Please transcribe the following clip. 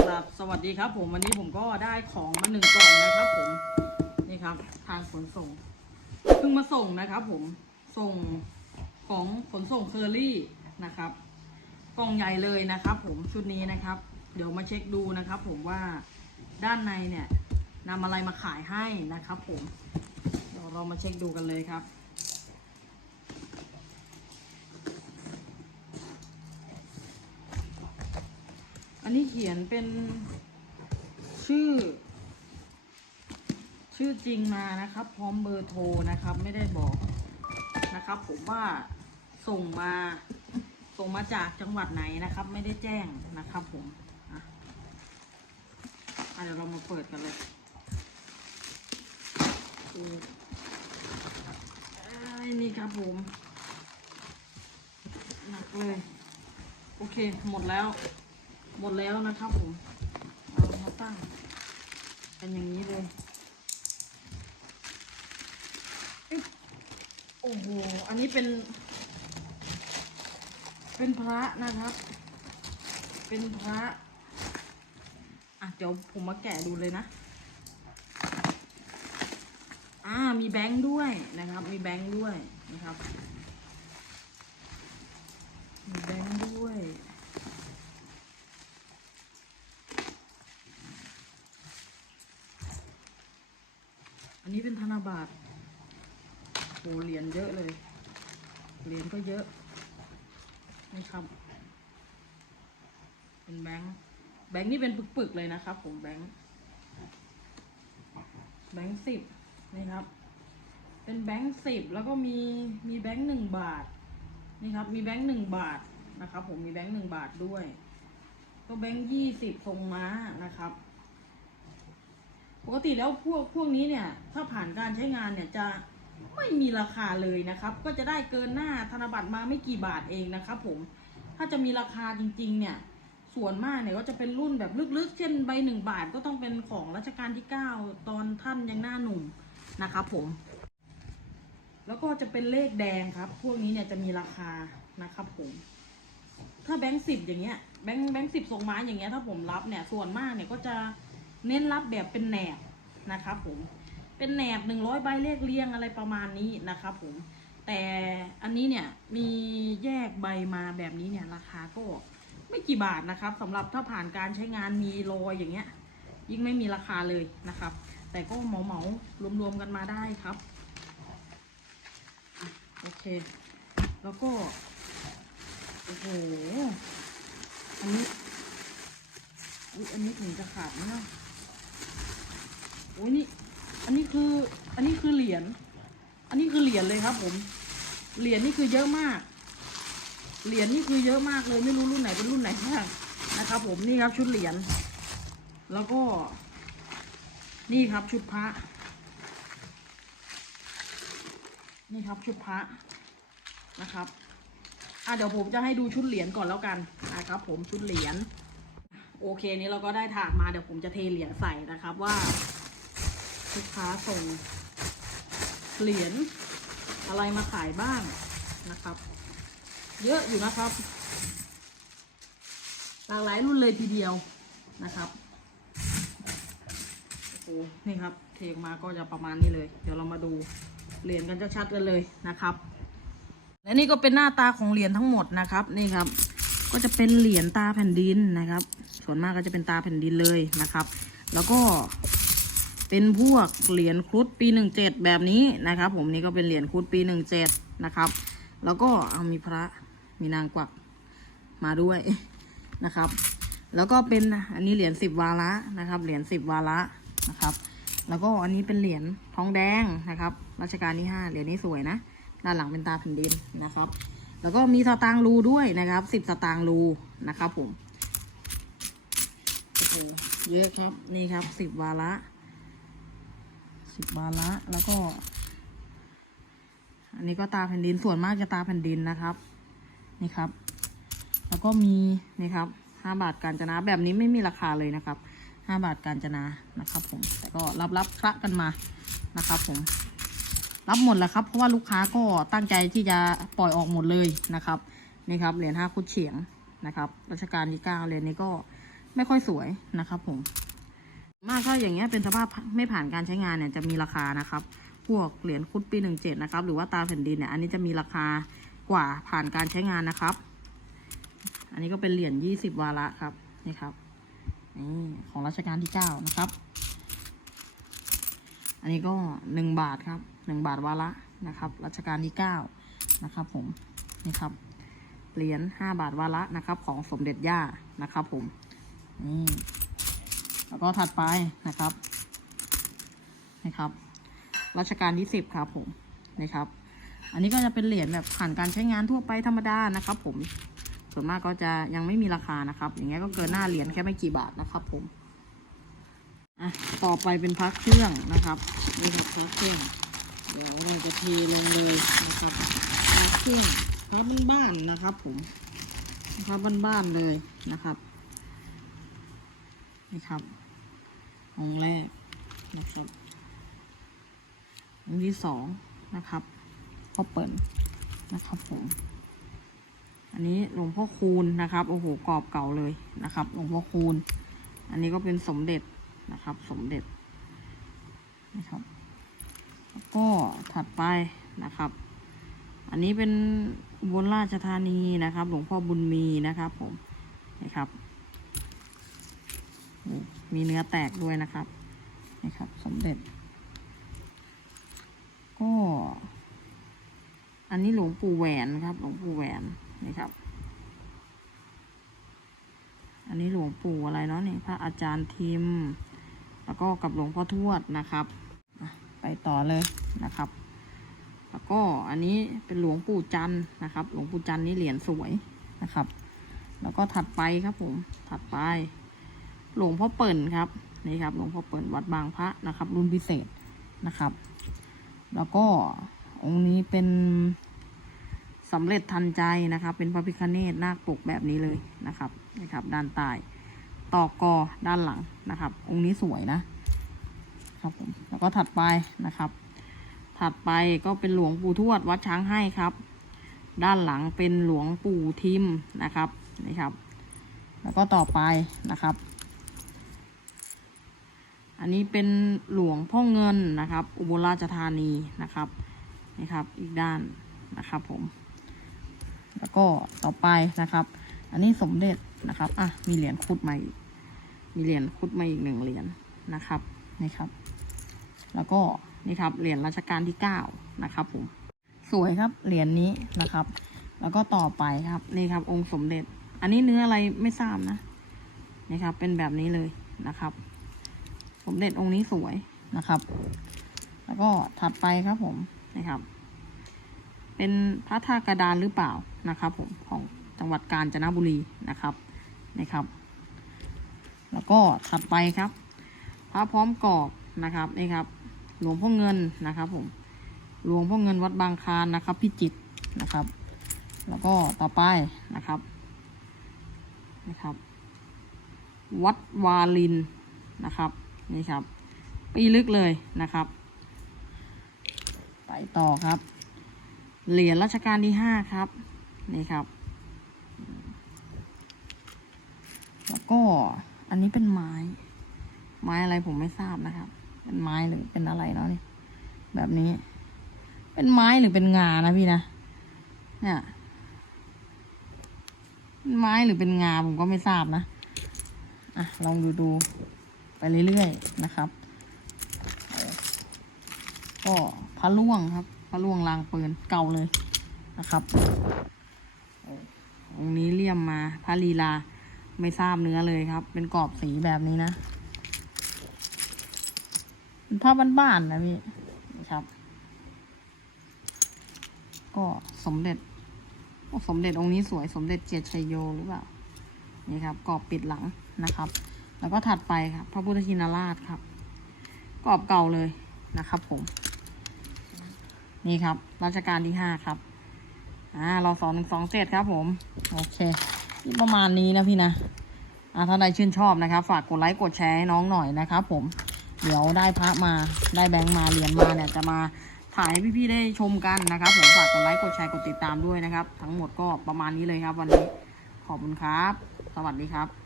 ครับสวัสดีครับผมวันนี้ผมก็ได้ของมาหนึ่งกล่องนะครับผมนี่ครับ ทางขนส่งเพิ่งมาส่งนะครับผมส่งของขนส่งเคอรี่นะครับ กล่องใหญ่เลยนะครับ ผมชุดนี้นะครับ เดี๋ยวมาเช็คดูนะครับ ผมว่าด้านในเนี่ยนำอะไรมาขายให้นะครับ ผมเดี๋ยวเรามาเช็คดูกันเลยครับ นนี้เขียนเป็นชื่อ ชื่อจริงมานะครับ พร้อมเบอร์โทรนะครับ ไม่ได้บอกนะครับ ผมว่าส่งมา ส่งมาจากจังหวัดไหนนะครับ ไม่ได้แจ้งนะครับผมอะเดี๋ยวเรามาเปิดกันเลยนี่ครับผมหนักเลย โอเค หมดแล้ว หมดแล้วนะครับผมเอามาตั้งเป็นอย่างนี้เลยโอ้โห อันนี้เป็น เป็นพระนะครับ เป็นพระอะเดี๋ยวผมมาแกะดูเลยนะอ่ามีแบงค์ด้วยนะครับ มีแบงค์ด้วยนะครับมีแบงค์ด้วย อันนี้เป็นธนบัตรโหเหรียญเยอะเลย เหรียญก็เยอะนะครับ เป็นแบงค์ แบงค์นี่เป็นปึกๆเลยนะครับ ผมแบงค์ แบงค์สิบนี่ครับ เป็นแบงค์สิบแล้วก็มีมีแบงค์หนึ่งบาท นี่ครับ มีแบงค์หนึ่งบาทนะครับ ผมมีแบงค์หนึ่งบาทด้วย ก็แบงค์ยี่สิบทรงม้านะครับ ปกติแล้วพวกพวกนี้เนี่ย ถ้าผ่านการใช้งานเนี่ยจะไม่มีราคาเลยนะครับ ก็จะได้เกินหน้าธนบัตรมาไม่กี่บาทเองนะครับผมถ้าจะมีราคาจริง ๆ เนี่ย ส่วนมากเนี่ยก็จะเป็นรุ่นแบบลึกๆ เช่นใบหนึ่งบาทก็ต้องเป็นของรัชกาลที่เก้าตอนท่านยังหน้าหนุ่มนะครับผม แล้วก็จะเป็นเลขแดงครับ พวกนี้เนี่ยจะมีราคานะครับผม ถ้าแบงค์สิบอย่างเงี้ยแบงค์แบงค์สิบทรงไม้อย่างเงี้ยถ้าผมรับเนี่ยส่วนมากเนี่ยก็จะ เน้นรับแบบเป็นแหนบนะครับผมเป็นแหนบหนึ่งร้อยใบเลขเรียงอะไรประมาณนี้นะครับผมแต่อันนี้เนี่ยมีแยกใบมาแบบนี้เนี่ยราคาก็ไม่กี่บาทนะครับสำหรับถ้าผ่านการใช้งานมีรอยอย่างเงี้ย ยิ่งไม่มีราคาเลยนะครับ แต่ก็เหมาเหมารวมๆกันมาได้ครับโอเค แล้วก็โอ้โหอันนี้อุ๊ยอันนี้ถึงจะขาดไหมเนาะ อ้ยนี่ อันนี้คือ อันนี้คือเหรียญ อันนี้คือเหรียญเลยครับ ผม เหรียญนี่คือเยอะมาก เหรียญนี่คือเยอะมากเลย ไม่รู้รุ่นไหนเป็นรุ่นไหนบ้างนะครับ ผม นี่ครับชุดเหรียญ แล้วก็ นี่ครับชุดพระ นี่ครับชุดพระนะครับ อะเดี๋ยวผมจะให้ดูชุดเหรียญก่อนแล้วกันนะครับ ผมชุดเหรียญโอเคนี้เราก็ได้ถาดมาเดี๋ยวผมจะเทเหรียญใส่นะครับว่า ลูกค้าส่งเหรียญอะไรมาขายบ้างนะครับ เยอะอยู่นะครับ หลากหลายรุ่นเลยทีเดียวนะครับโอ้โหนี่ครับเทกมาก็จะประมาณนี้เลย เดี๋ยวเรามาดูเหรียญกันชัดๆกันเลยนะครับ และนี่ก็เป็นหน้าตาของเหรียญทั้งหมดนะครับนี่ครับ ก็จะเป็นเหรียญตาแผ่นดินนะครับ ส่วนมากก็จะเป็นตาแผ่นดินเลยนะครับ แล้วก็ เป็นพวกเหรียญครุฑปีหนึ่งเจ็ดแบบนี้นะครับ ผมนี่ก็เป็นเหรียญครุฑปีหนึ่งเจ็ดนะครับ แล้วก็เอามีพระมีนางกวักมาด้วยนะครับ แล้วก็เป็นอันนี้เหรียญสิบวาระนะครับ เหรียญสิบวาระนะครับ แล้วก็อันนี้เป็นเหรียญทองแดงนะครับรัชกาลที่ห้าเหรียญนี้สวยนะด้านหลังเป็นตาแผ่นดินนะครับ แล้วก็มีสตางค์รูด้วยนะครับสิบสตางค์รูนะครับผมโอ้โหเยอะครับนี่ครับสิบวาระ สิบวาระแล้วก็ อันนี้ก็ตาแผ่นดินส่วนมากจะตาแผ่นดินนะครับ นี่ครับ แล้วก็มีนี่ครับห้าบาทการจนาแบบนี้ไม่มีราคาเลยนะครับห้าบาทการจนานะครับผมแต่ก็รับรับคละกันมานะครับผม รับหมดแล้วครับ เพราะว่าลูกค้าก็ตั้งใจที่จะปล่อยออกหมดเลยนะครับนี่ครับเหรียญห้าคุดเฉียงนะครับรัชกาลที่เก้าเหรียญนี้ก็ไม่ค่อยสวยนะครับผม มากก็อย่างเงี้ยเป็นสภาพไม่ผ่านการใช้งานเนี่ยจะมีราคานะครับ พวกเหรียญคุดปีหนึ่งเจ็ดนะครับ หรือว่าตาแผ่นดินเนี่ยอันนี้จะมีราคากว่าผ่านการใช้งานนะครับ อันนี้ก็เป็นเหรียญยี่สิบวาระครับนี่ครับนี่ของรัชกาลที่เก้านะครับ อันนี้ก็หนึ่งบาทครับหนึ่งบาทวาระนะครับ รัชกาลที่เก้านะครับ ผมนี่ครับเหรียญห้าบาทวาระนะครับ ของสมเด็จย่านะครับ ผมนี่ แล้วก็ถัดไปนะครับนะครับ รัชกาลที่สิบครับผมนะครับ อันนี้ก็จะเป็นเหรียญแบบผ่านการใช้งานทั่วไปธรรมดานะครับ ผมส่วนมากก็จะยังไม่มีราคานะครับ อย่างเงี้ยก็เกินหน้าเหรียญแค่ไม่กี่บาทนะครับ ผมอะต่อไปเป็นพักเครื่องนะครับนี่คือพักเครื่องเดี๋ยวเราจะเทลงเลยนะครับพักเครื่องพักบ้านๆนะครับ ผมพักบ้านๆเลยนะครับนี่ครับ องค์แรกนะครับ องค์ที่สองนะครับพ่อเปิ่นะครับผม อันนี้หลวงพ่อคูณนะครับ โอ้โหกรอบเก่าเลยนะครับ หลวงพ่อคูณ อันนี้ก็เป็นสมเด็จนะครับ สมเด็จนะครับแล้วก็ถัดไปนะครับ อันนี้เป็นอุบลราชธานีนะครับ หลวงพ่อบุญมีนะครับผมนะครับ มีเนื้อแตกด้วยนะครับนี่ครับ สมเด็จ ก็ อันนี้หลวงปู่แหวนครับ หลวงปู่แหวนนี่ครับ อันนี้หลวงปู่อะไรเนาะนี่พระอาจารย์ทิม แล้วก็กับหลวงพ่อทวดนะครับไปต่อเลยนะครับ แล้วก็อันนี้เป็นหลวงปู่จันนะครับ หลวงปู่จันนี่เหรียญสวยนะครับ แล้วก็ถัดไปครับผมถัดไป หลวงพ่อเปิ่นครับนี่ครับหลวงพ่อเปิ่นวัดบางพระนะครับ รุ่นพิเศษนะครับ แล้วก็องค์นี้เป็นสำเร็จทันใจนะครับ เป็นพระพิคเนตนาคปกแบบนี้เลยนะครับนะครับ ด้านใต้ต่อกอด้านหลังนะครับ องค์นี้สวยนะครับผมแล้วก็ถัดไปนะครับ ถัดไปก็เป็นหลวงปู่ทวดวัดช้างให้ครับ ด้านหลังเป็นหลวงปู่ทิมนะครับนี่ครับ แล้วก็ต่อไปนะครับ อันนี้เป็นหลวงพ่อเงินนะครับ อุบลราชธานีนะครับนี่ครับ อีกด้านนะครับผม แล้วก็ต่อไปนะครับ อันนี้สมเด็จนะครับอะมีเหรียญคุดมาอีกมีเหรียญคุดมาอีกหนึ่งเหรียญนะครับนี่ครับ แล้วก็นี่ครับเหรียญรัชกาลที่เก้านะครับผมสวยครับเหรียญนี้นะครับ แล้วก็ต่อไปครับนี่ครับ องค์สมเด็จ อันนี้เนื้ออะไรไม่ทราบนะนี่ครับ เป็นแบบนี้เลยนะครับ สมเด็จองค์นี้สวยนะครับ แล้วก็ถัดไปครับผมนะครับ เป็นพระธาตุกระดานหรือเปล่านะครับผมของจังหวัดกาญจนบุรีนะครับนะครับ แล้วก็ถัดไปครับ พระพร้อมกรอบนะครับนี่ครับ หลวงพ่อเงินนะครับผมหลวงพ่อเงินวัดบางคานนะครับพิจิตรนะครับ แล้วก็ต่อไปนะครับนะครับ วัดวาลินนะครับ นี่ครับ ปีลึกเลยนะครับ ไปต่อครับ เหรียญรัชกาลที่ห้าครับ นี่ครับ แล้วก็อันนี้เป็นไม้ ไม้อะไรผมไม่ทราบนะครับ เป็นไม้หรือเป็นอะไรเนาะนี่แบบนี้ เป็นไม้หรือเป็นงานะพี่นะ เนี่ยเป็นไม้หรือเป็นงาผมก็ไม่ทราบนะ อะ ลองดูดู ไปเรื่อยๆนะครับ ก็พระล่วงครับพระล่วงลางปืนเก่าเลยนะครับองนี้เลี่ยมมาพระลีลาไม่ทราบเนื้อเลยครับ เป็นกรอบสีแบบนี้นะเป็นผ้าบ้านๆนะพี่นะครับ ก็สมเด็จโอ้สมเด็จองค์นี้สวยสมเด็จเกียรติชัยโยหรือเปล่านี่ครับกรอบปิดหลังนะครับ แล้วก็ถัดไปครับพระพุทธชินราชครับกรอบเก่าเลยนะครับ ผม นี่ครับรัชกาลที่ห้าครับอ่าเราสอนหนึ่งสองเจ็ดครับ ผม โอเคนี่ประมาณนี้นะพี่นะอ่าถ้าใดชื่นชอบนะครับ ฝากกดไลค์กดแชร์ให้น้องหน่อยนะครับผมเดี๋ยวได้พระมาได้แบงค์มาเหรียญมาเนี่ยจะมาถ่ายให้พี่ๆได้ชมกันนะครับผมฝากกดไลค์กดแชร์กดติดตามด้วยนะครับ ทั้งหมดก็ประมาณนี้เลยครับ วันนี้ขอบคุณครับ สวัสดีครับ